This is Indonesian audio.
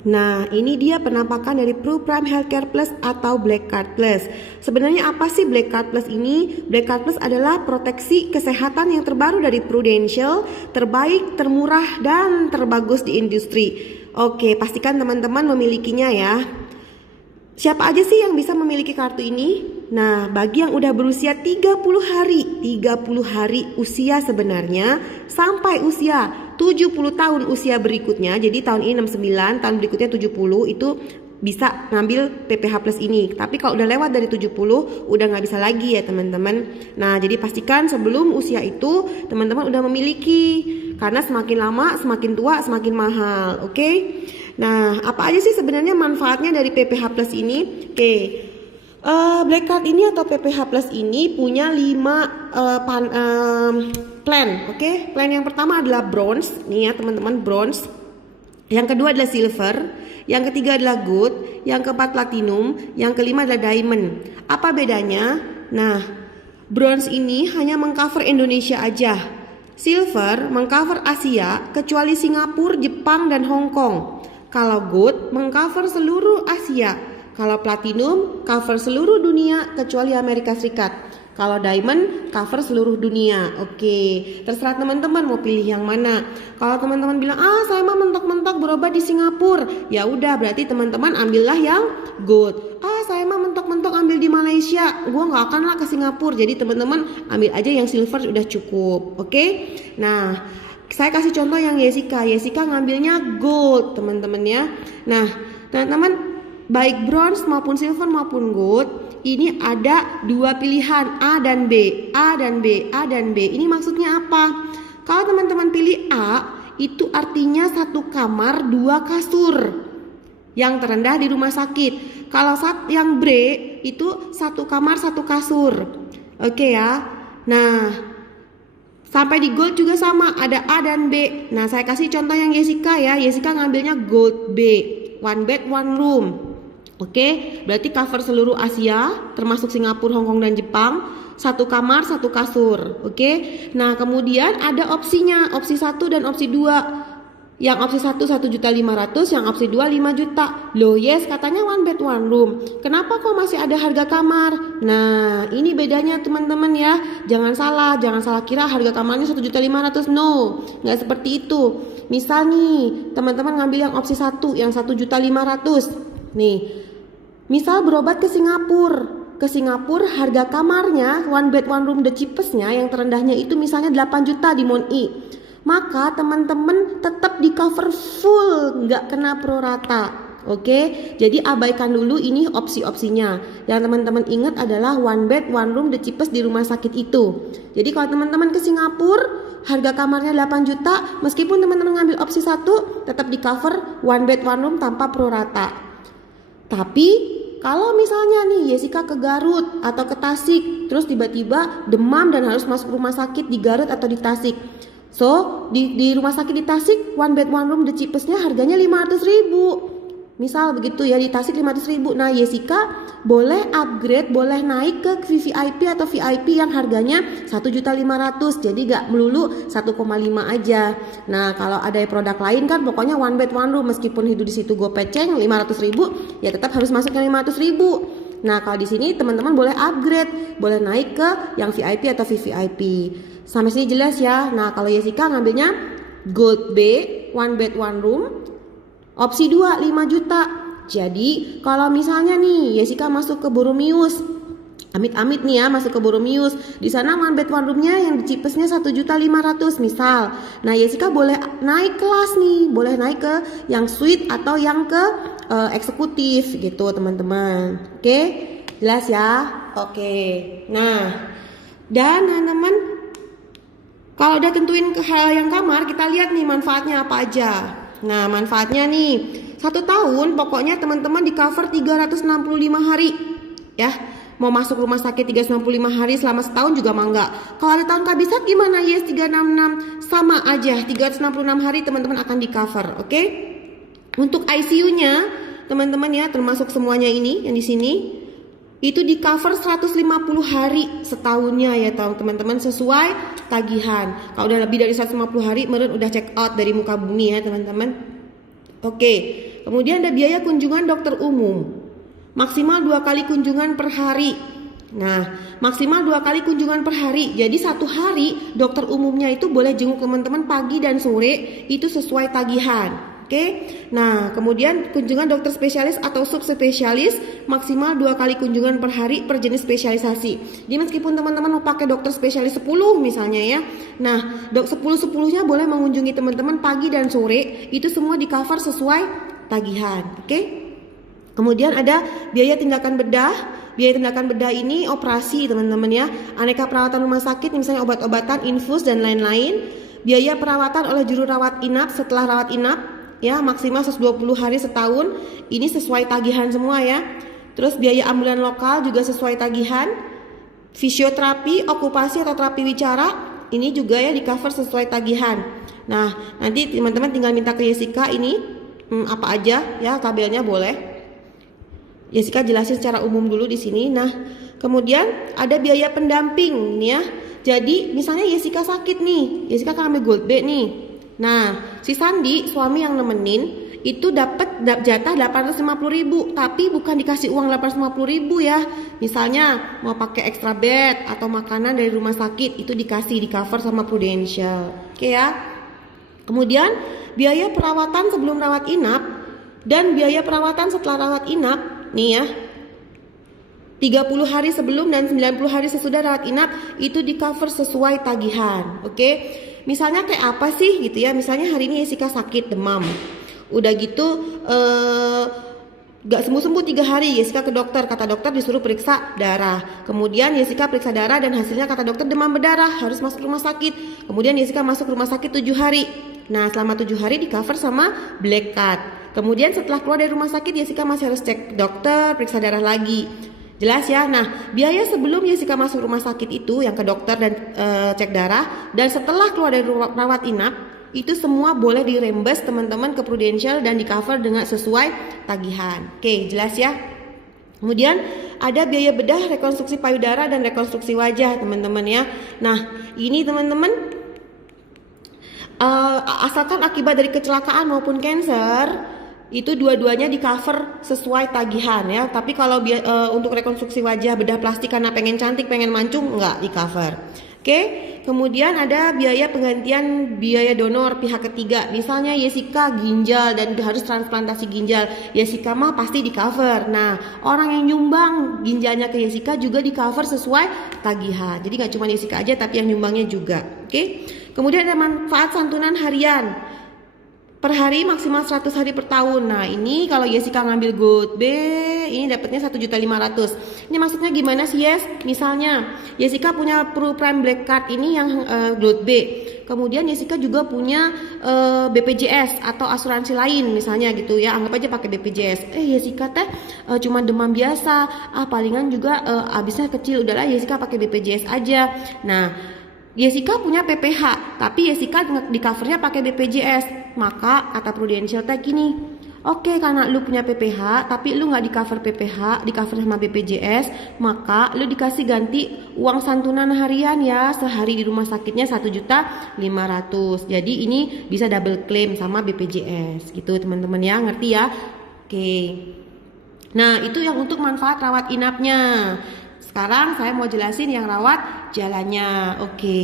Nah, ini dia penampakan dari Pru Prime Healthcare Plus atau Black Card Plus. Sebenarnya apa sih Black Card Plus ini? Black Card Plus adalah proteksi kesehatan yang terbaru dari Prudential, terbaik, termurah, dan terbagus di industri. Oke, pastikan teman-teman memilikinya ya. Siapa aja sih yang bisa memiliki kartu ini? Nah, bagi yang udah berusia 30 hari usia sebenarnya sampai usia 70 tahun usia berikutnya. Jadi tahun ini 69, tahun berikutnya 70 itu bisa ngambil PPH Plus ini. Tapi kalau udah lewat dari 70 udah nggak bisa lagi ya teman-teman. Nah, jadi pastikan sebelum usia itu teman-teman udah memiliki. Karena semakin lama semakin tua semakin mahal, oke? Nah, apa aja sih sebenarnya manfaatnya dari PPH Plus ini? Oke, Black Card ini atau PPH Plus ini punya 5 plan, oke? Plan yang pertama adalah bronze, nih ya teman-teman, bronze. Yang kedua adalah silver, yang ketiga adalah gold, yang keempat platinum, yang kelima adalah diamond. Apa bedanya? Nah, bronze ini hanya mengcover Indonesia aja. Silver mengcover Asia kecuali Singapura, Jepang, dan Hong Kong. Kalau gold mengcover seluruh Asia. Kalau platinum cover seluruh dunia kecuali Amerika Serikat. Kalau diamond cover seluruh dunia. Oke, terserah teman-teman mau pilih yang mana. Kalau teman-teman bilang, saya mah mentok-mentok berobat di Singapura, ya udah berarti teman-teman ambillah yang gold. Saya mah mentok-mentok ambil di Malaysia, gua nggak akan lah ke Singapura. Jadi teman-teman ambil aja yang silver sudah cukup. Oke. Nah, saya kasih contoh yang Jessica. Jessica ngambilnya gold, teman-teman ya. Nah, teman-teman, baik bronze maupun silver maupun gold, ini ada 2 pilihan, A dan B, A dan B, A dan B. Ini maksudnya apa? Kalau teman-teman pilih A, itu artinya 1 kamar 2 kasur yang terendah di rumah sakit. Kalau yang B itu 1 kamar 1 kasur. Oke ya. Nah, sampai di gold juga sama, ada A dan B. Nah, saya kasih contoh yang Jessica ya. Jessica ngambilnya gold B, 1 bed 1 room. Oke, berarti cover seluruh Asia, termasuk Singapura, Hong Kong, dan Jepang. 1 kamar 1 kasur. Oke. Nah, kemudian ada opsinya, opsi 1 dan opsi 2. Yang opsi 1 1.500.000, yang opsi 2 5 juta. Loh, yes, katanya 1 bed 1 room. Kenapa kok masih ada harga kamar? Nah, ini bedanya teman-teman ya. Jangan salah kira harga kamarnya 1.500.000. No, nggak seperti itu. Misal nih, teman-teman ngambil yang opsi 1 yang 1.500.000. Nih, misal berobat ke Singapura. Ke Singapura harga kamarnya 1 bed 1 room the cheapestnya yang terendahnya itu misalnya 8 juta di Mon.i. Maka teman-teman tetap di cover full, nggak kena prorata. Oke, jadi abaikan dulu ini opsi-opsinya. Yang teman-teman ingat adalah 1 bed 1 room the cheapest di rumah sakit itu. Jadi kalau teman-teman ke Singapura harga kamarnya 8 juta, meskipun teman-teman ngambil opsi 1 tetap di cover 1 bed 1 room tanpa prorata. Tapi kalau misalnya nih Jessica ke Garut atau ke Tasik, terus tiba-tiba demam dan harus masuk rumah sakit di Garut atau di Tasik. So, di rumah sakit di Tasik 1 bed 1 room the cheapestnya harganya 500.000. Misal begitu ya, di Tasik 500.000. Nah, Jessica boleh upgrade, boleh naik ke VVIP atau VIP yang harganya 1.500.000. Jadi gak melulu 1,5 aja. Nah, kalau ada produk lain kan pokoknya 1 bed 1 room, meskipun hidup di situ gue peceng 500.000, ya tetap harus masuk yang 500.000. Nah, kalau di sini teman-teman boleh upgrade, boleh naik ke yang VIP atau VVIP. Sampai sini jelas ya. Nah, kalau Jessica ngambilnya Gold B, 1 bed 1 room. Opsi 2 5 juta. Jadi kalau misalnya nih Jessica masuk ke Boromius, amit-amit nih ya masuk ke Boromius, di sana 1 bed 1 roomnya yang cheapestnya 1.500.000 misal. Nah, Jessica boleh naik kelas nih, boleh naik ke yang suite atau yang ke eksekutif gitu teman-teman. Oke, jelas ya. Oke. Nah, dan teman-teman, kalau udah tentuin ke hal yang kamar, kita lihat nih manfaatnya apa aja. Nah, manfaatnya nih 1 tahun pokoknya teman-teman di cover 365 hari ya. Mau masuk rumah sakit 365 hari selama setahun juga mah enggak. Kalau ada tahun kabisat gimana? Yes 366 sama aja 366 hari teman-teman akan di cover. Oke? Untuk ICU-nya teman-teman ya, termasuk semuanya ini yang di sini itu di cover 150 hari setahunnya ya teman-teman, sesuai tagihan. Kalau udah lebih dari 150 hari meren udah check out dari muka bumi ya teman-teman. Oke. Kemudian ada biaya kunjungan dokter umum. Maksimal 2 kali kunjungan per hari. Nah, maksimal 2 kali kunjungan per hari. Jadi satu hari dokter umumnya itu boleh jenguk teman-teman pagi dan sore, itu sesuai tagihan. Oke. Nah, kemudian kunjungan dokter spesialis atau subspesialis maksimal 2 kali kunjungan per hari per jenis spesialisasi. Jadi meskipun teman-teman mau pakai dokter spesialis 10 misalnya ya. Nah, 10-10-nya boleh mengunjungi teman-teman pagi dan sore, itu semua di cover sesuai tagihan. Oke. Kemudian ada biaya tindakan bedah. Biaya tindakan bedah ini operasi teman-teman ya. Aneka perawatan rumah sakit misalnya obat-obatan, infus dan lain-lain. Biaya perawatan oleh juru rawat inap setelah rawat inap ya maksimal 120 hari setahun. Ini sesuai tagihan semua ya. Terus biaya ambulan lokal juga sesuai tagihan. Fisioterapi, okupasi atau terapi wicara ini juga ya di cover sesuai tagihan. Nah, nanti teman-teman tinggal minta ke Jessica ini apa aja ya tabelnya boleh. Jessica jelasin secara umum dulu di sini. Nah, kemudian ada biaya pendamping nih ya. Jadi misalnya Jessica sakit nih, Jessica kan ambil Gold B nih. Nah, si Sandi suami yang nemenin itu dapat jatah 850.000, tapi bukan dikasih uang 850.000 ya. Misalnya mau pakai extra bed atau makanan dari rumah sakit itu dikasih di cover sama Prudential. Oke ya. Kemudian biaya perawatan sebelum rawat inap dan biaya perawatan setelah rawat inap nih ya. 30 hari sebelum dan 90 hari sesudah rawat inap itu di cover sesuai tagihan. Oke. Misalnya kayak apa sih gitu ya. Misalnya hari ini Jessica sakit demam. Udah gitu gak sembuh-sembuh 3 hari, Jessica ke dokter, kata dokter disuruh periksa darah. Kemudian Jessica periksa darah dan hasilnya kata dokter demam berdarah, harus masuk rumah sakit. Kemudian Jessica masuk rumah sakit 7 hari. Nah, selama 7 hari di cover sama Black Card. Kemudian setelah keluar dari rumah sakit Jessica masih harus cek dokter, periksa darah lagi. Jelas ya. Nah, biaya sebelum Jessica masuk rumah sakit itu yang ke dokter dan cek darah, dan setelah keluar dari rawat inap itu semua boleh dirembes teman-teman ke Prudential dan di cover dengan sesuai tagihan. Oke, jelas ya. Kemudian ada biaya bedah, rekonstruksi payudara dan rekonstruksi wajah teman-teman ya. Nah, ini teman-teman asalkan akibat dari kecelakaan maupun cancer itu dua-duanya di cover sesuai tagihan ya. Tapi kalau untuk rekonstruksi wajah, bedah plastik karena pengen cantik, pengen mancung, enggak di cover. Oke. Kemudian ada biaya penggantian biaya donor pihak ketiga. Misalnya Jessica ginjal dan harus transplantasi ginjal, Jessica mah pasti di cover. Nah, orang yang nyumbang ginjalnya ke Jessica juga di cover sesuai tagihan. Jadi nggak cuma Jessica aja tapi yang nyumbangnya juga. Oke. Kemudian ada manfaat santunan harian. Per hari maksimal 100 hari per tahun. Nah, ini kalau Jessica ngambil Gold B, ini dapatnya 1.500.000. Ini maksudnya gimana sih, Yes? Misalnya, Jessica punya Prime Black Card ini yang Gold B. Kemudian Jessica juga punya BPJS atau asuransi lain misalnya gitu ya. Anggap aja pakai BPJS. Jessica teh cuma demam biasa. Palingan juga habisnya kecil. Udahlah Jessica pakai BPJS aja. Nah, Jessica punya PPH, tapi Jessica di covernya pakai BPJS. Maka kata Prudential teh gini, oke, karena lu punya PPH, tapi lu nggak di cover PPH, di cover sama BPJS, maka lu dikasih ganti uang santunan harian ya, sehari di rumah sakitnya 1.500.000. Jadi ini bisa double claim sama BPJS, gitu teman-teman ya, ngerti ya? Oke. Nah, itu yang untuk manfaat rawat inapnya. Sekarang saya mau jelasin yang rawat jalannya. Oke.